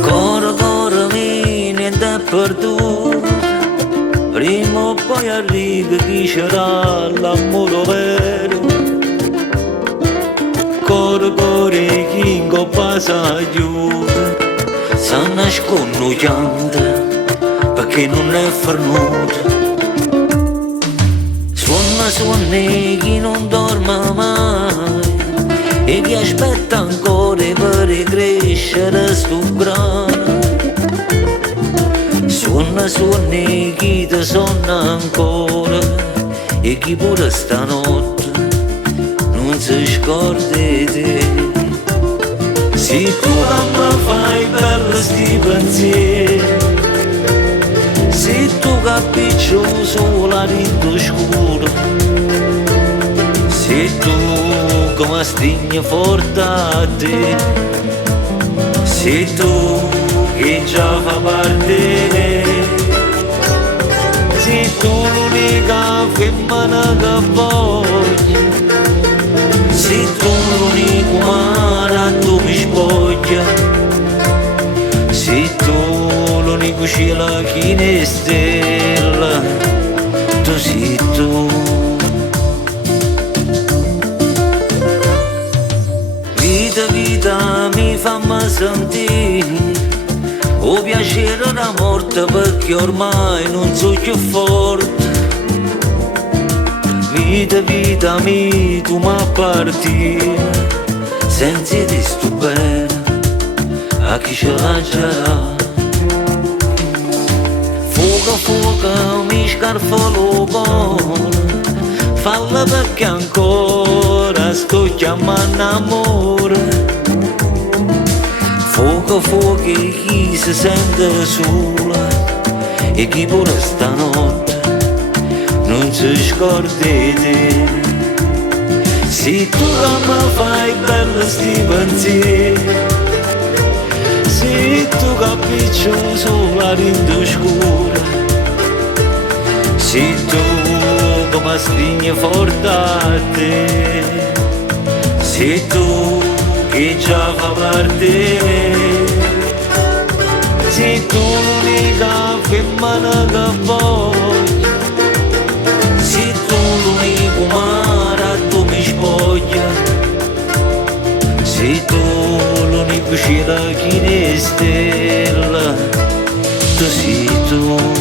Coro, coro, niente è perduto, prima o poi arriva chi sarà l'amore vero. Coro, coro, chi in coppa s'aiuta, si nasconde chianta perché non è fermuta. Suona chi non dorme mai e chi aspetta ancora per crescere sto grano. Suona chi ti sonna ancora e chi pure stanotte non si scorda di te. Se tu mi fai bello sti pensieri, se tu capisci solo rinto scuro, se tu come stigni forte a te, se tu che già fa parte, se tu l'unica femmina che voglio, se tu l'unico mare tu mi spoglia, se tu l'unico cielo che ne stella, tu sei tu. Vita, vita mi fammi sentire o piacere della morte perché ormai non so più forte. Vita, vita mi tu m'appartieni, senza di sto bene a chi ce l'ha già. Fuoco, fuoco, mi scarfo buono, falla perché ancora sto chiamando amore. Fuoco, fuoco, chi si sente sola e chi pure stanotte non si scorda di te. Se tu mi fai bello sti pensieri, se tu capisci solo rinto scura, se tu come stigni forte a te, se tu che già fa parte, se tu l'unica femmina che voglio, se tu l'unico mare tu mi spoglia, se tu l'unico cielo che ne stella, tu sei tu.